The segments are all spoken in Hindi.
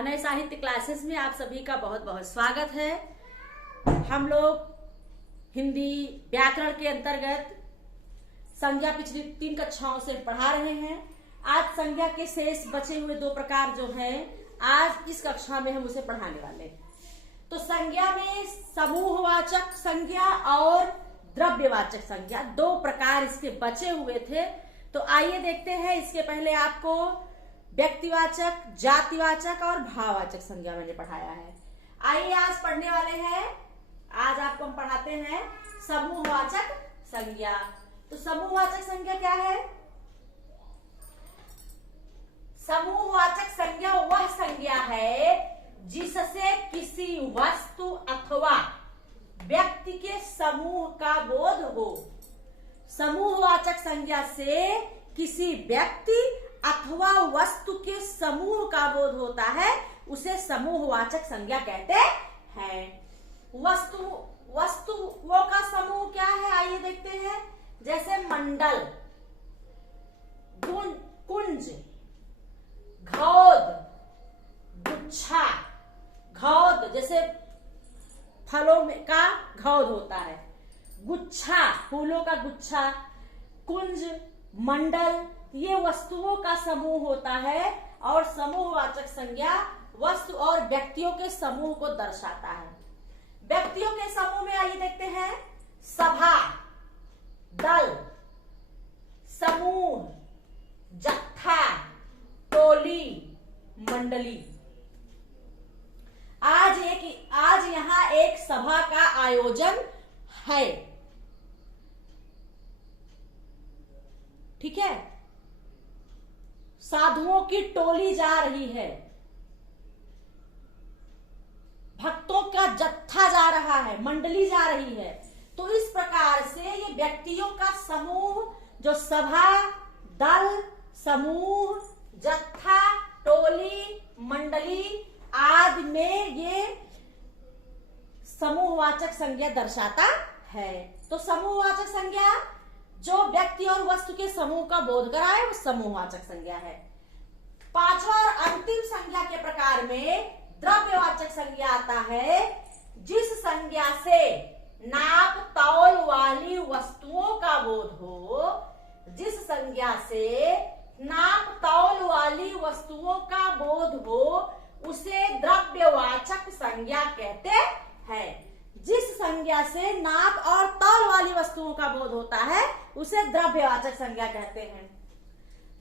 अनय साहित्य क्लासेस में आप सभी का बहुत बहुत स्वागत है। हम लोग हिंदी व्याकरण के अंतर्गत संज्ञा पिछली 3 कक्षाओं से पढ़ा रहे हैं। आज संज्ञा के शेष बचे हुए 2 प्रकार जो हैं, आज इस कक्षा में हम उसे पढ़ाने वाले हैं। तो संज्ञा में समूहवाचक संज्ञा और द्रव्यवाचक संज्ञा 2 प्रकार इसके बचे हुए थे। तो आइए देखते हैं। इसके पहले आपको व्यक्तिवाचक, जातिवाचक और भाववाचक संज्ञा मैंने पढ़ाया है। आइए आज पढ़ने वाले हैं। आज आपको हम पढ़ाते हैं समूहवाचक संज्ञा। तो समूहवाचक संज्ञा क्या है? समूहवाचक संज्ञा वह संज्ञा है जिससे किसी वस्तु अथवा व्यक्ति के समूह का बोध हो। समूहवाचक संज्ञा से किसी व्यक्ति अथवा वस्तु के समूह का बोध होता है, उसे समूहवाचक संज्ञा कहते हैं। वस्तुओं का समूह क्या है, आइए देखते हैं। जैसे मंडल, कुंज, घौद, गुच्छा। घौद जैसे फलों में का घौद होता है, गुच्छा फूलों का गुच्छा, कुंज, मंडल, ये वस्तुओं का समूह होता है। और समूहवाचक संज्ञा वस्तु और व्यक्तियों के समूह को दर्शाता है। व्यक्तियों के समूह में आइए देखते हैं। सभा, दल, समूह, जत्था, टोली, मंडली। आज यहाँ एक सभा का आयोजन है, ठीक है। साधुओं की टोली जा रही है, भक्तों का जत्था जा रहा है, मंडली जा रही है। तो इस प्रकार से ये व्यक्तियों का समूह जो सभा, दल, समूह, जत्था, टोली, मंडली आदि में ये समूहवाचक संज्ञा दर्शाता है। तो समूहवाचक संज्ञा जो व्यक्ति और वस्तु के समूह का बोध कराए वो समूहवाचक संज्ञा है। 5वां और अंतिम संज्ञा के प्रकार में द्रव्यवाचक संज्ञा आता है, जिस संज्ञा से नाप तौल वाली वस्तुओं का बोध हो। जिस संज्ञा से नाप तौल वाली वस्तुओं का बोध हो उसे द्रव्यवाचक संज्ञा कहते हैं। जिस संज्ञा से नाप और तौल वाली वस्तुओं का बोध होता है उसे द्रव्यवाचक संज्ञा कहते हैं।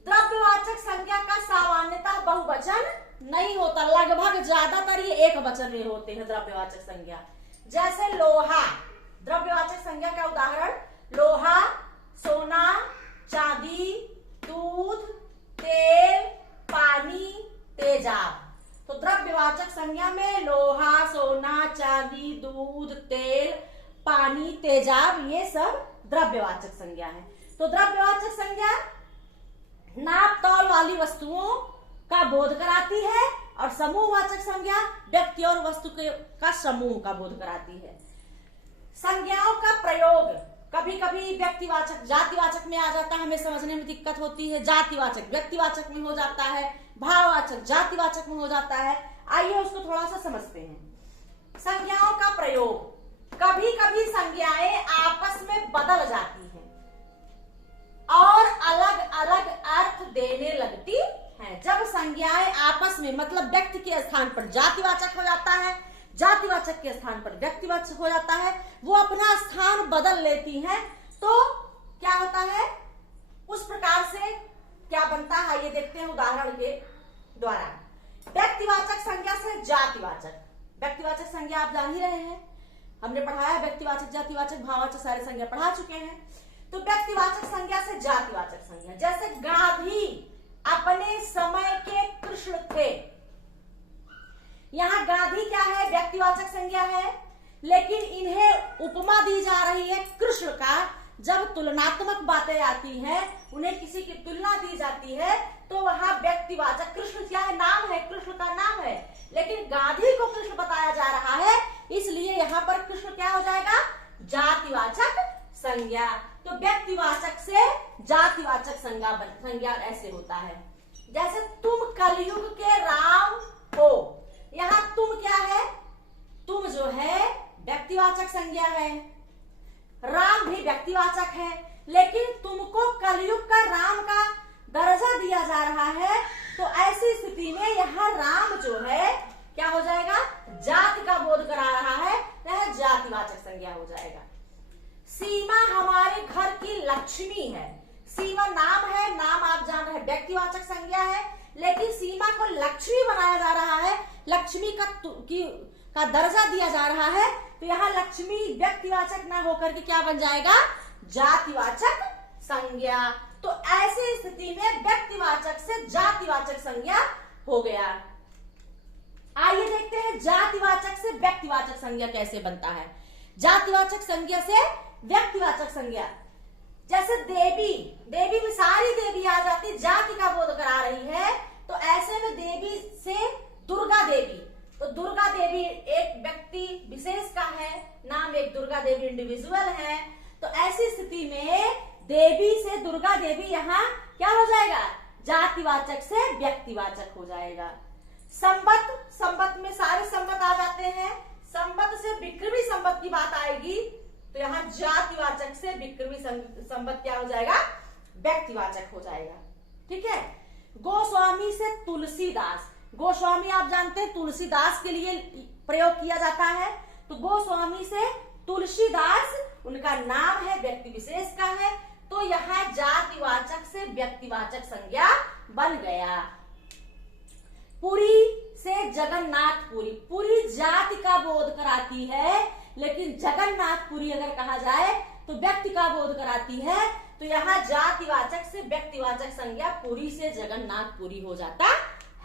द्रव्यवाचक संज्ञा का सामान्यतः बहुवचन नहीं होता, लगभग ज्यादातर ये एक वचन में होते हैं द्रव्यवाचक संज्ञा। जैसे लोहा, द्रव्यवाचक संज्ञा का उदाहरण लोहा, सोना, चांदी, दूध, तेल, पानी, तेजाब। तो द्रव्यवाचक संज्ञा में लोहा, सोना, चांदी, दूध, तेल, पानी, तेजाब ये सब द्रव्यवाचक संज्ञा है। तो द्रव्यवाचक संज्ञा नाप तौल वाली वस्तुओं का बोध कराती है और समूहवाचक संज्ञा व्यक्ति और वस्तु का समूह का बोध कराती है। संज्ञाओं का प्रयोग कभी कभी व्यक्तिवाचक जातिवाचक में आ जाता है, हमें समझने में दिक्कत होती है। जातिवाचक व्यक्तिवाचक में हो जाता है, भाववाचक जातिवाचक में हो जाता है। आइए उसको थोड़ा सा समझते हैं। संज्ञाओं का प्रयोग, कभी कभी संज्ञाएं आपस में बदल जाती हैं और अलग अलग अर्थ देने लगती हैं। जब संज्ञाएं आपस में मतलब व्यक्ति के स्थान पर जातिवाचक हो जाता है, जातिवाचक के स्थान पर व्यक्तिवाचक हो जाता है, वो अपना स्थान बदल लेती हैं, तो क्या होता है, उस प्रकार से क्या बनता है ये देखते हैं उदाहरण के द्वारा। व्यक्तिवाचक संज्ञा से जातिवाचक। व्यक्तिवाचक संज्ञा आप जान ही रहे हैं, हमने पढ़ाया व्यक्तिवाचक, जातिवाचक, भाववाचक सारे संज्ञा पढ़ा चुके हैं। तो व्यक्तिवाचक संज्ञा से जातिवाचक संज्ञा, जैसे गांधी अपने समय के कृष्ण थे। यहाँ गांधी क्या है, व्यक्तिवाचक संज्ञा है, लेकिन इन्हें उपमा दी जा रही है कृष्ण का। जब तुलनात्मक बातें आती हैं, उन्हें किसी की तुलना दी जाती है, तो वहां व्यक्तिवाचक, कृष्ण क्या है, नाम है, कृष्ण का नाम है, लेकिन गांधी को कृष्ण बताया जा रहा है, इसलिए यहाँ पर कृष्ण क्या हो जाएगा, जातिवाचक संज्ञा। तो व्यक्तिवाचक से जातिवाचक संज्ञा ऐसे होता है। जैसे तुम कलयुग के राम हो। यहाँ तुम क्या है, तुम जो है व्यक्तिवाचक संज्ञा है, राम भी व्यक्तिवाचक है, लेकिन तुमको कलयुग का राम का दर्जा दिया जा रहा है, तो ऐसी स्थिति में यहाँ राम जो है क्या हो जाएगा, जाति का बोध करा रहा है, यह जातिवाचक संज्ञा हो जाएगा। सीमा हमारे घर की लक्ष्मी है, सीमा नाम है, नाम आप जान रहे हैं व्यक्तिवाचक संज्ञा है, लेकिन सीमा को लक्ष्मी बनाया जा रहा है, लक्ष्मी का दर्जा दिया जा रहा है, तो यहाँ लक्ष्मी व्यक्तिवाचक ना होकर के क्या बन जाएगा, जातिवाचक संज्ञा। तो ऐसी स्थिति में व्यक्तिवाचक से जातिवाचक संज्ञा हो गया। आइए देखते हैं जातिवाचक से व्यक्तिवाचक संज्ञा कैसे बनता है। जातिवाचक संज्ञा से व्यक्तिवाचक संज्ञा, जैसे देवी, देवी में सारी देवी आ जाती, जाति का बोध करा रही है, तो ऐसे में देवी से दुर्गा देवी, तो दुर्गा देवी एक व्यक्ति विशेष का है, नाम एक दुर्गा देवी इंडिविजुअल है, तो ऐसी स्थिति में देवी से दुर्गा देवी यहाँ क्या हो जाएगा, जातिवाचक से व्यक्तिवाचक हो जाएगा। संबत, संबत में सारे संबत आ जाते हैं, संबत से विक्रमी संबत की बात आएगी, तो यहाँ जातिवाचक से विक्रमी संबत क्या हो जाएगा, व्यक्तिवाचक हो जाएगा। ठीक है। गोस्वामी से तुलसीदास, गोस्वामी आप जानते हैं तुलसीदास के लिए प्रयोग किया जाता है, तो गोस्वामी से तुलसीदास उनका नाम है, व्यक्ति विशेष का है, तो यहाँ जातिवाचक से व्यक्तिवाचक संज्ञा बन गया। पुरी से जगन्नाथपुरी, पुरी जाति का बोध कराती है, लेकिन जगन्नाथपुरी अगर कहा जाए तो व्यक्ति का बोध कराती है, तो यहाँ जातिवाचक से व्यक्तिवाचक संज्ञा पुरी से जगन्नाथपुरी हो जाता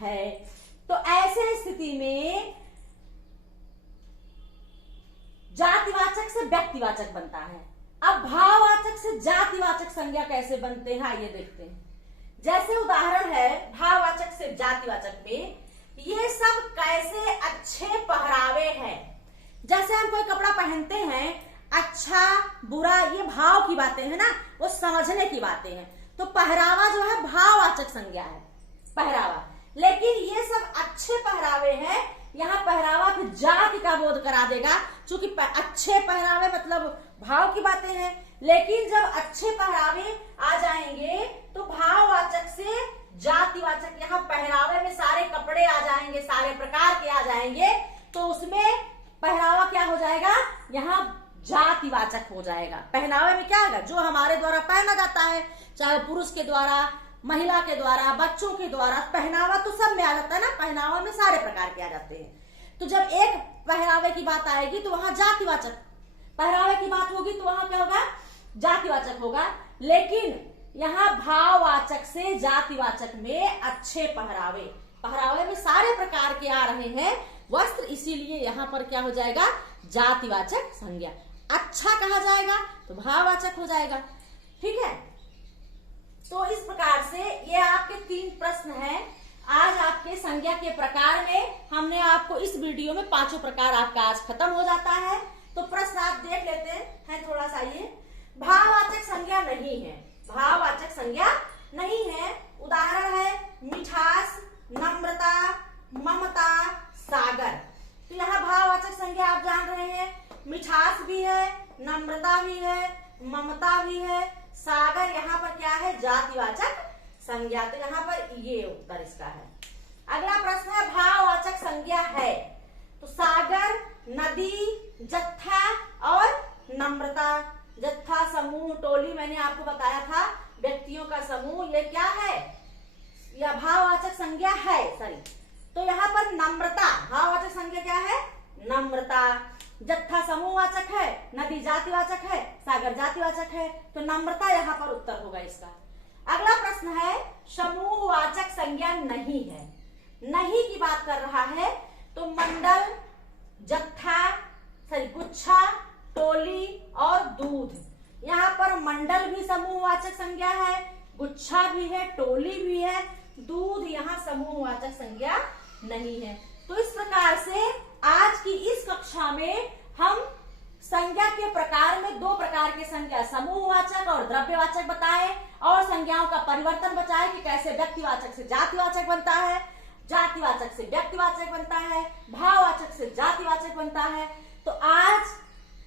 है। तो ऐसे स्थिति में जातिवाचक से व्यक्तिवाचक बनता है। अब भाववाचक से जातिवाचक संज्ञा कैसे बनते हैं, आइए देखते हैं। जैसे उदाहरण है भाववाचक से जातिवाचक में, ये सब कैसे अच्छे पहरावे हैं। जैसे हम कोई कपड़ा पहनते हैं, अच्छा बुरा ये भाव की बातें हैं ना, वो समझने की बातें हैं, तो पहरावा जो है भाववाचक संज्ञा है, पहरावा। लेकिन ये सब अच्छे पहरावे हैं, यहाँ पहरावा फिर जाति का बोध करा देगा, क्योंकि अच्छे पहरावे मतलब भाव की बातें हैं, लेकिन जब अच्छे पहरावे आ जाएंगे तो भाववाचक से जातिवाचक, यहाँ पहरावे में सारे कपड़े आ जाएंगे, सारे प्रकार के आ जाएंगे, तो उसमें पहरावा क्या हो जाएगा, यहाँ जातिवाचक हो जाएगा। पहनावे में क्या होगा, जो हमारे द्वारा पहना जाता है, चाहे पुरुष के द्वारा, महिला के द्वारा, बच्चों के द्वारा, पहनावा तो सब में आ जाता है ना, पहनावा में सारे प्रकार के आ जाते हैं। तो जब एक पहरावे की बात आएगी तो वहां जातिवाचक, पहरावे की बात होगी तो वहां क्या होगा, जातिवाचक होगा। लेकिन यहाँ भाववाचक से जातिवाचक में अच्छे पहरावे, पहरावे में सारे प्रकार के आ रहे हैं वस्त्र, इसीलिए यहाँ पर क्या हो जाएगा, जातिवाचक संज्ञा। अच्छा कहा जाएगा तो भाववाचक हो जाएगा। ठीक है। तो इस प्रकार से ये आपके 3 प्रश्न हैं। आज आपके संज्ञा के प्रकार में हमने आपको इस वीडियो में 5 प्रकार आपका आज खत्म हो जाता है। तो प्रश्न आप देख लेते हैं थोड़ा सा। ये भाववाचक संज्ञा नहीं है, भाववाचक संज्ञा नहीं है। उदाहरण है मिठास, नम्रता, ममता, सागर। तो यहाँ भाववाचक संज्ञा आप जान रहे हैं, मिठास भी है, नम्रता भी है, ममता भी है, सागर यहाँ पर क्या है, जातिवाचक संज्ञा। तो यहाँ पर ये उत्तर इसका है। अगला प्रश्न है भाववाचक संज्ञा है, तो सागर, नदी, जत्था और नम्रता। जत्था समूह, टोली मैंने आपको बताया था, व्यक्तियों का समूह, ये क्या है, यह भाववाचक संज्ञा है। सॉरी, तो यहाँ पर नम्रता भाववाचक संज्ञा क्या है, नम्रता। जत्था समूहवाचक है, नदी जातिवाचक है, सागर जातिवाचक है, तो नम्रता यहाँ पर उत्तर होगा इसका। अगला प्रश्न है समूहवाचक संज्ञा नहीं है, नहीं की बात कर रहा है, तो मंडल, जत्था, सॉरी गुच्छा, टोली और दूध। यहाँ पर मंडल भी समूहवाचक संज्ञा है, गुच्छा भी है, टोली भी है, दूध यहाँ समूहवाचक संज्ञा नहीं है। तो इस प्रकार से आज की इस कक्षा में हम संज्ञा के प्रकार में 2 प्रकार के संज्ञा, समूहवाचक और द्रव्यवाचक बताए, और संज्ञाओं का परिवर्तन बताए कि कैसे व्यक्तिवाचक से जातिवाचक बनता है। जातिवाचक से व्यक्तिवाचक बनता है, भाववाचक से जातिवाचक बनता है। तो आज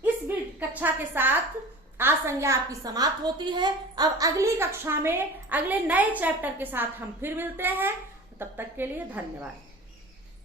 इस कक्षा के साथ आज संज्ञा आपकी समाप्त होती है। अब अगली कक्षा में अगले नए चैप्टर के साथ हम फिर मिलते हैं। तब तक के लिए धन्यवाद।